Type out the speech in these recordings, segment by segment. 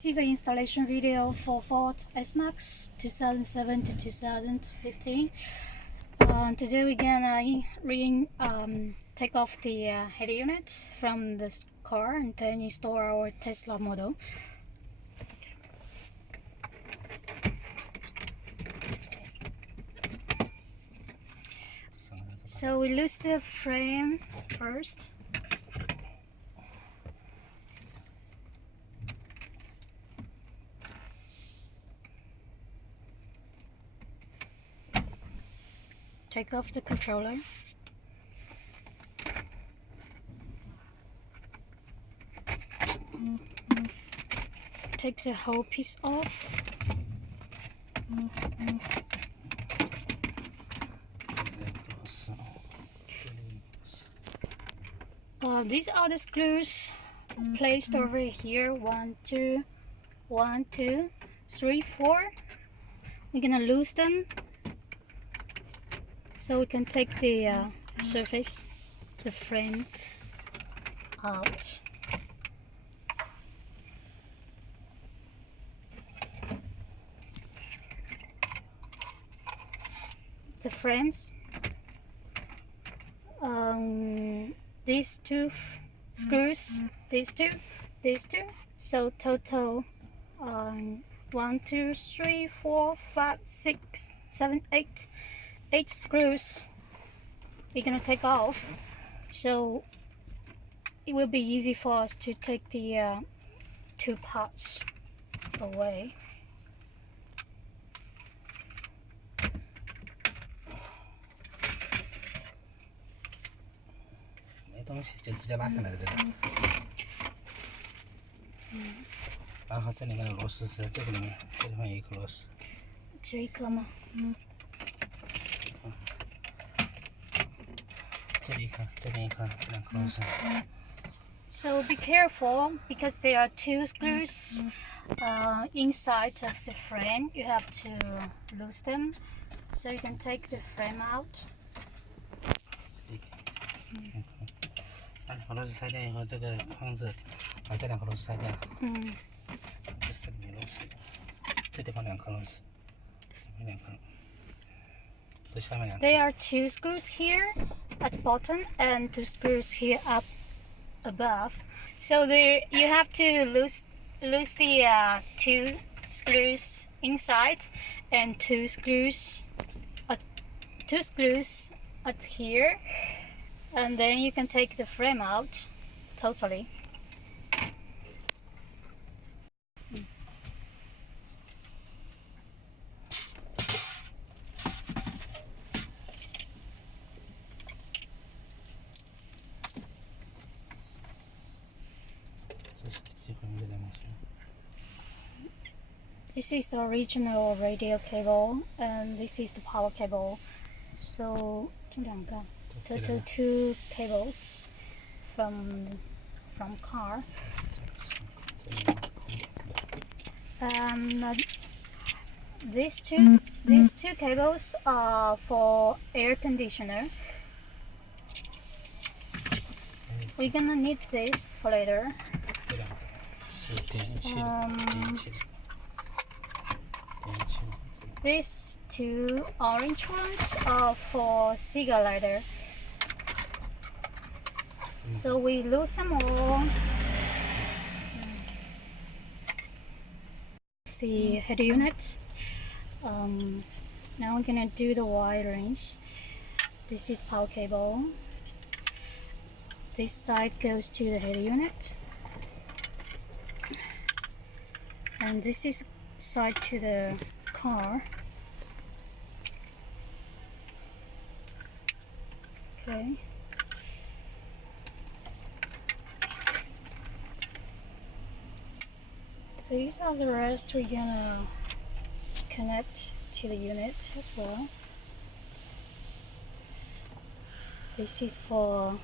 This is an installation video for Ford S-Max 2007 to 2015. Today we're gonna take off the head unit from the car and then install our Tesla model. So we lose the frame first. Take off the controller. Take the whole piece off. These are the screws placed over here. 1, 2, 1, 2, 3, 4. We're gonna lose them so we can take the surface, the frame out. The frames, these two screws, these two, so total 1, 2, 3, 4, 5, 6, 7, 8 screws we're gonna take off, so it will be easy for us to take the two parts away.然后这里面的螺丝是这个里面，这地方有一颗螺丝。只有一颗吗？这里一颗，这边一颗，这两颗螺丝。So be careful because there are two screws inside of the frame. You have to lose them so you can take the frame out. 把两颗螺丝拆掉以后，这个框子把这两颗螺丝拆掉。这是这里面螺丝，这地方两颗螺丝，这边两颗，这下面两颗。There are two screws here at the bottom and two screws here up above. So there you have to lose the two screws inside and two screws at here, and then you can take the frame out totally. This is the original radio cable and this is the power cable. So total two cables from car. These two cables are for air conditioner. We're gonna need this for later. These two orange ones are for cigar lighter. So we lose them all. The head unit. Now we're gonna do the wirings. This is power cable. This side goes to the head unit, and this is side to the car. Okay. These are the rest we're gonna connect to the unit as well. This is for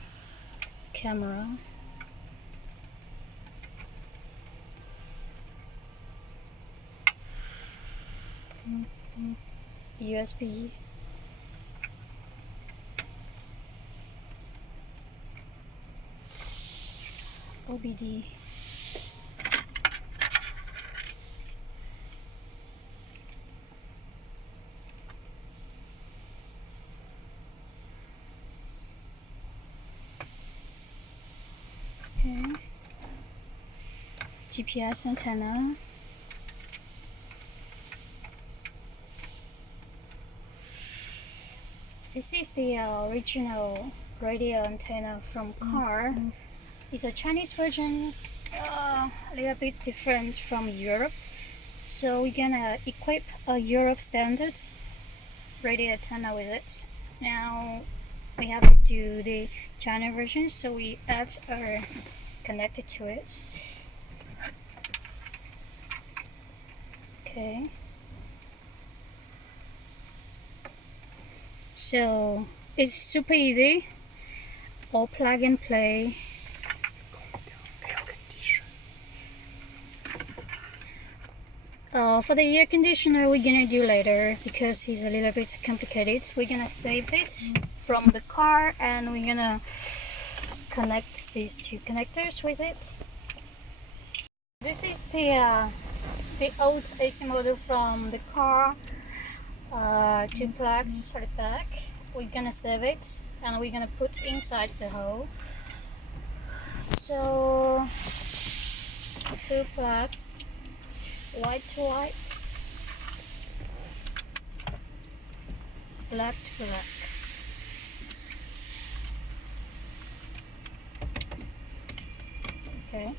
camera. USB. OBD. GPS antenna. This is the original radio antenna from AuCAR. It's a Chinese version, a little bit different from Europe. So we're gonna equip a Europe standard radio antenna with it. Now we have to do the China version, so we add our connector to it. Okay. So it's super easy. All plug and play. For the air conditioner we're gonna do later because it's a little bit complicated. We're gonna save this from the car and we're gonna connect these two connectors with it. This is the old AC model from the car. Two plugs at the back. We're gonna save it and we're gonna put inside the hole. So two plugs, white to white, black to black. Okay.